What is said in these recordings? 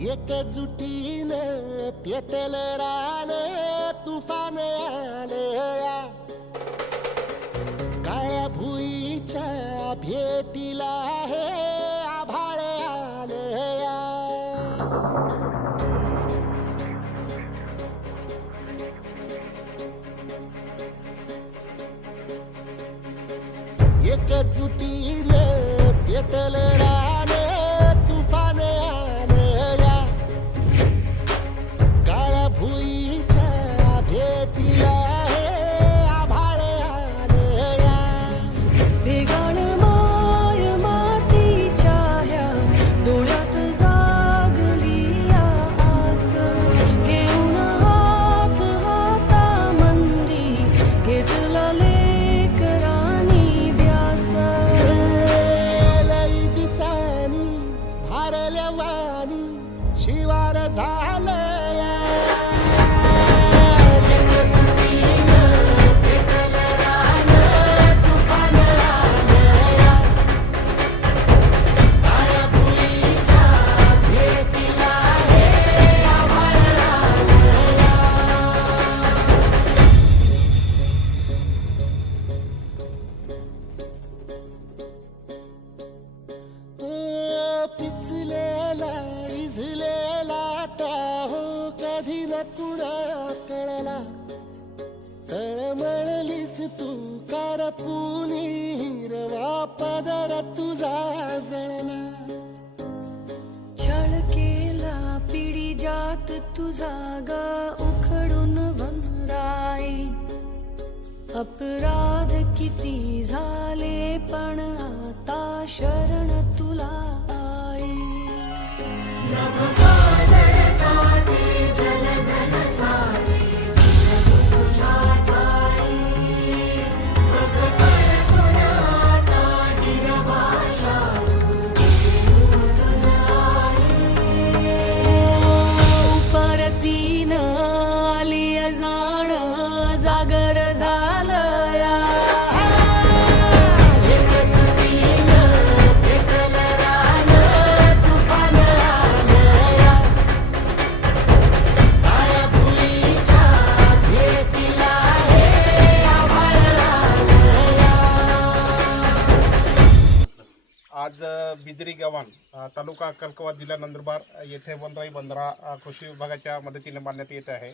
एकजुटीनं पेटलं रान तुफान आलया काळ्या भुईच्या भेटीला हे आभाळ आलया एकजुटीनं पेटलं रान तुफान आलया काळ्या भुईच्या भेटीला हे आभाळ आलया भेगाण माय मातीच्या ह्या डोळ्यात जागली या आस घेऊन हात हातामंदी घेतला लेकरांनी ध्यास लई दिसानी भारल्या वाणी शिवार झालया एकजुटीनं पेटलं रान तुफान आलया काळ्या भुईच्या भेटीला हे आभाळ आलया पिचलेला इझलेला टाहो कधी न कुणा कळला तळमळलीस तू करपुनी हिरवा पदर तुझा जळला छळ केला पिढी जात तुझा ग उखडून वनराई अपराध किती झाले पण आता शरण तुला आई परतीन आली जाण जागर झालया एकजुटीनं पेटलं रान तुफान आलया काळ्या भुईच्या भेटीला हे आभाळ आलया आज बिजरी गव्हाण तालुका कनकवत जिल्हा नंदुरबार येथे वनराई बंधारा कृषी विभागाच्या मदतीने बांधण्यात येत आहे.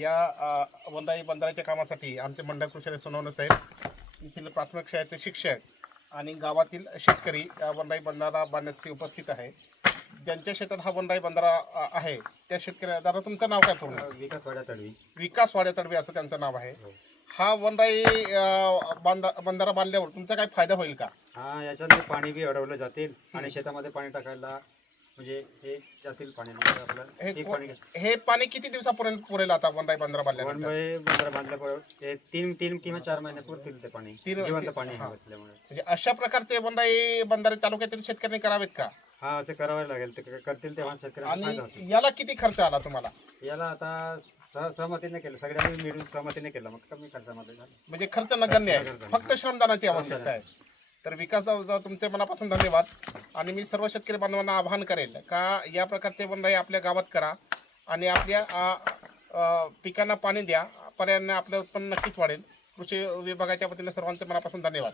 या वनराई बंधाराच्या कामासाठी आमचे मंडळ कृषी सोनवणे साहेब येथील प्राथमिक शाळेचे शिक्षक आणि गावातील शेतकरी वनराई बंधारा बांधण्यासाठी उपस्थित आहे. ज्यांच्या शेतात हा वनराई बंधारा आहे त्या शेतकऱ्या दादा तुमचं नाव काय पूर्ण? विकास वाड्या तडवी असं त्यांचं नाव आहे. हा वनराई बंधारा बांधल्यावर तुमचा काय फायदा होईल का? हा, याच्यात पाणी बी अडवलं जातील आणि शेतामध्ये पाणी टाकायला म्हणजे हे जातील पाणी हे पाणी किती दिवसापर्यंत पुरेल आता वनराई बंधारा बांधल्यानंतर? बंधारा बांधल्यावर ते तीन किंवा 4 महिन्यात पुरतील ते पाणी जिवंत पाणी असल्यामुळे. म्हणजे अशा प्रकारचे वनराई बंधारे तालुक्यातील शेतकऱ्यांनी करावेत का? हा, असं करावं लागेल. ते करतील तेव्हा शेतकऱ्यांना फायदा होतो. आणि याला किती खर्च आला तुम्हाला? याला आता सहमतीने केलं, सगळ्यांनी मिळून सहमतीने केलं, मग कमी खर्चामध्ये झालं. म्हणजे खर्च नगण्य आहे, फक्त श्रमदानाची आवश्यकता आहे. तर विकास दादा तुमचे मनापासून धन्यवाद. आणि मी सर्व शेतकरी बांधवांना आवाहन करेल का या प्रकारचे वनराई आपल्या गावात करा आणि आपल्या पिकांना पाणी द्या. पर्यायाने आपलं उत्पन्न नक्कीच वाढेल. कृषी विभागाच्या वतीने सर्वांचे मनापासून धन्यवाद.